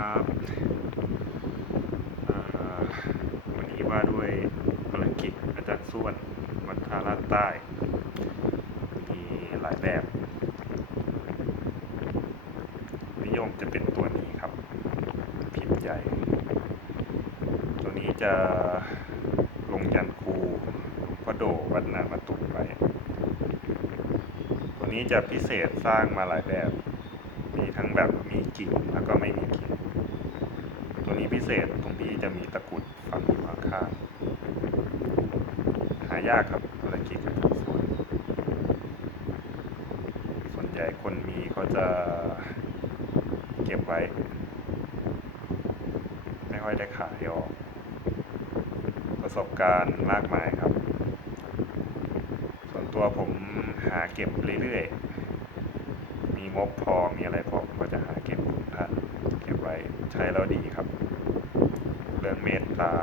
ครับวันนี้ว่าด้วยภารกิจอาจารย์ส้วนวัดท่าลาดใต้ มีหลายแบบ นิยมจะเป็นตัวนี้ครับ พิมพ์ใหญ่ ตัวนี้จะลงยันครูหลวงพ่อโดวัดนามาตุมไว้ตัวนี้จะพิเศษสร้างมาหลายแบบ มีทั้งแบบมีกิ่งแล้วก็ไม่มีกิ่ง ตัวนี้พิเศษตรงที่จะมีตะกรุดฝังอยู่ข้างหายากครับธุรกิจกับส่วนส่วนใหญ่คนมีเขาจะเก็บไว้ ไม่ค่อยได้ขายออก ประสบการณ์มากมายครับ ส่วนตัวผมหาเก็บเรื่อย งบพอมีอะไรพอผมก็จะหาเก็บของท่านเก็บไว้ใช้แล้วดีครับ เรื่องเมตตา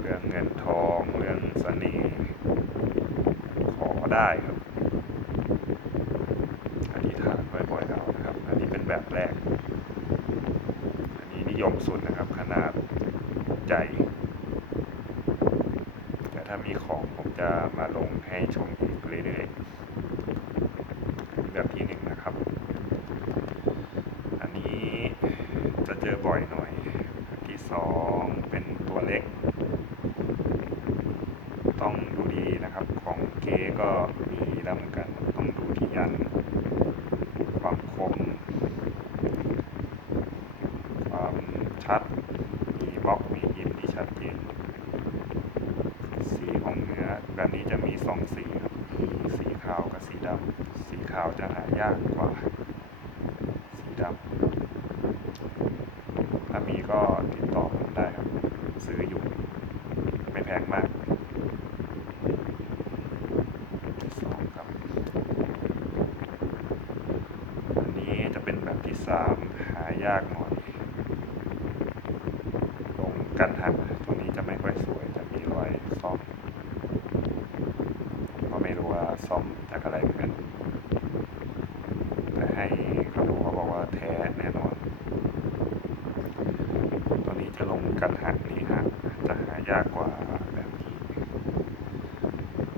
เรื่องเงินทอง เรื่องเสน่ห์ขอได้ครับอธิษฐานบ่อยๆเอานะครับ อันนี้เป็นแบบแรก อันนี้นิยมสุดนะครับขนาดใหญ่ ถ้ามีของผมจะมาลงให้ชมอีกเรื่อยๆแบบที่หนึ่งนะครับ อันนี้จะเจอบ่อยหน่อย ที่สองเป็นตัวเล็ก ต้องดูดีนะครับ ของเก๊ก็มีแล้วเหมือนกัน ต้องดูที่ยัน ความคม ความชัด มีบล็อก มียินที่ชัดเจน สีของเนื้อแบบนี้จะมีสองสีครับสีขาวกับสีดำสีขาวจะหายากกว่า สีดำถ้ามีก็ติดต่อผมได้ครับ ซื้ออยู่ ไม่แพงมากสองครับ อันนี้จะเป็นแบบที่สามหายากหน่อย ลงกันหักตรงนี้จะไม่ค่อยสวย จะมีรอยซ่อมก็ไม่รู้ว่า ซ่อมจากอะไรเหมือนกันแต่ให้เขาดูเขาบอกว่าแท้แน่นอนตัวนี้จะลงกันหักนี่ฮะจะหายากกว่าแบบนี้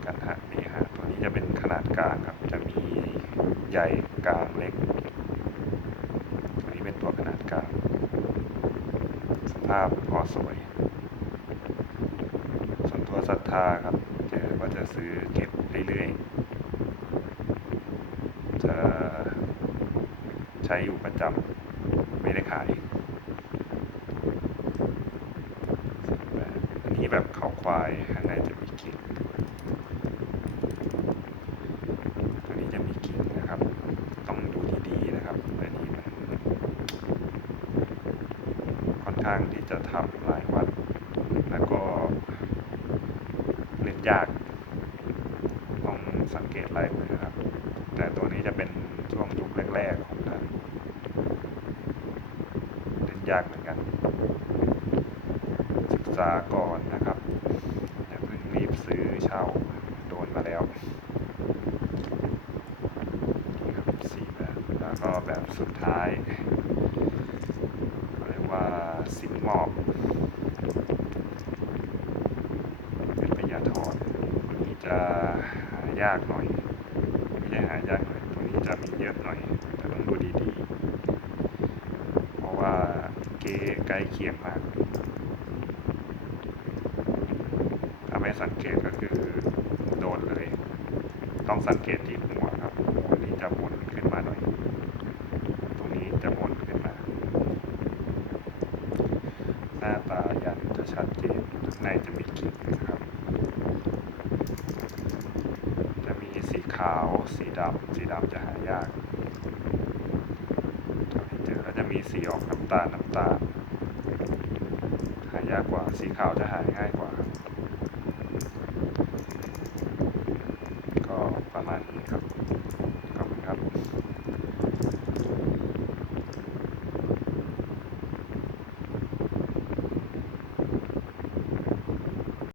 กันหักนี่ฮะตัวนี้จะเป็นขนาดกลางครับ จะมีใหญ่กลางเล็กตัวนี้เป็นตัวขนาดกลาง สภาพพอสวย ส่วนตัวศรัทธาครับ เจอก็จะซื้อเก็บเรื่อยๆ จะใช้อยู่ประจำไม่ได้ขายอันนี้แบบเขาควายข้างในจะมีกิ่งตัวนี้จะมีกิ่งนะครับ ต้องดูดีๆนะครับอันนี้มันค่อนข้างที่จะทำหลายวัดแล้วก็ ยากต้องสังเกตลายมือครับ แต่ตัวนี้จะเป็นช่วงยุคแรกๆของท่านเล่นยากเหมือนกัน ศึกษาก่อนนะครับอย่าเพิ่งรีบซื้อเช่าโดนมาแล้วนะครับสี่แบบแล้วก็แบบสุดท้ายเขาเรียกว่าสินหมอบเป็นพยาธรตัวนี้จะหายากหน่อยไม่ใช่หายากหน่อยตัวนี้จะมีเยอะหน่อยแต่ต้องดูดีๆ เพราะว่าเก๊ใกล้เคียงมากถ้าไม่สังเกตก็คือโดนเลย ต้องสังเกตที่หัวครับหัวนี้จะหมุนขึ้นมาหน่อย ตรงนี้จะหมุนขึ้นมา หน้าตายันจะชัดเจนข้างในจะมีกิ่งนะครับ ขาว สีดำสีดำจะหายากเจอแล้วจะมีสีออกน้ำตาลน้ำตาลหายากกว่าสีขาวจะหายง่ายกว่า ก็ประมาณนี้ครับขอบคุณครับ